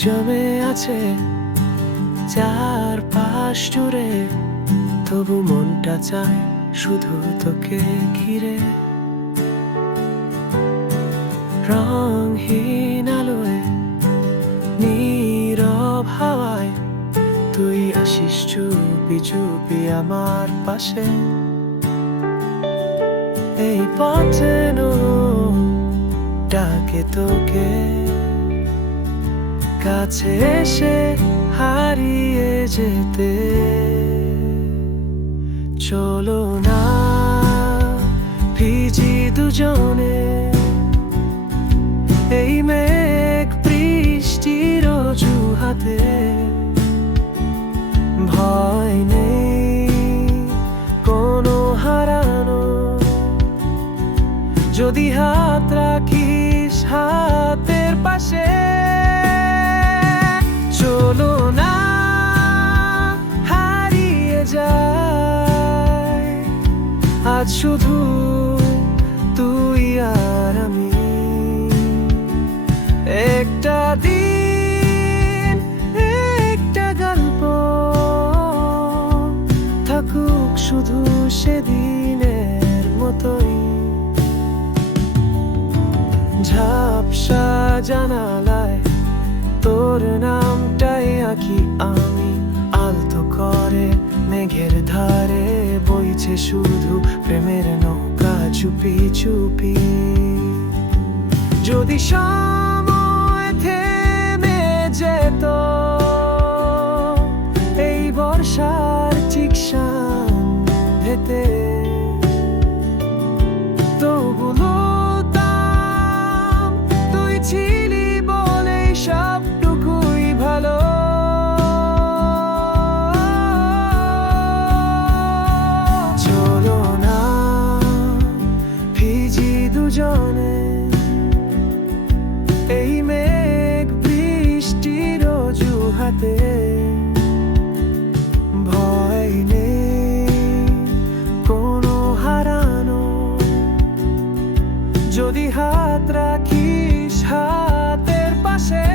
জমে আছে চার পাশ জুড়ে। তবু মনটা চায় শুধু তোকে ঘিরে। রংহীন আলোয়, নীরব হাওয়ায়, তুই আসিস চুপি চুপি আমার পাশে। এই পথে ডাকে তোকে। কাছে এসে হারিয়ে যেতে। চলো না, ভিজি দুজনে। এই মেঘ বৃষ্টির অজুহাতে। ভয় নেই কোনো হারানো। যদি হাত রাখিস হাতের পাশে। আজ শুধু তুই আর আমি। একটা দিন, একটা গল্প। থাকুক শুধু সেদিনের মতোই। ঝাপসা জানালায় তোর নামটাই আঁকি আমি। আলতো করে মেঘের বইছে শুধু প্রেমের নৌকা চুপি চুপি। যদি সময় থেমে যেত, এই বর্ষার চিকসান ভেতে তবুলো তাম তুই ছিলি অজুহাতে ভয় নেই কোনো হারানো। যদি হাত রাখিস হাতের পাশে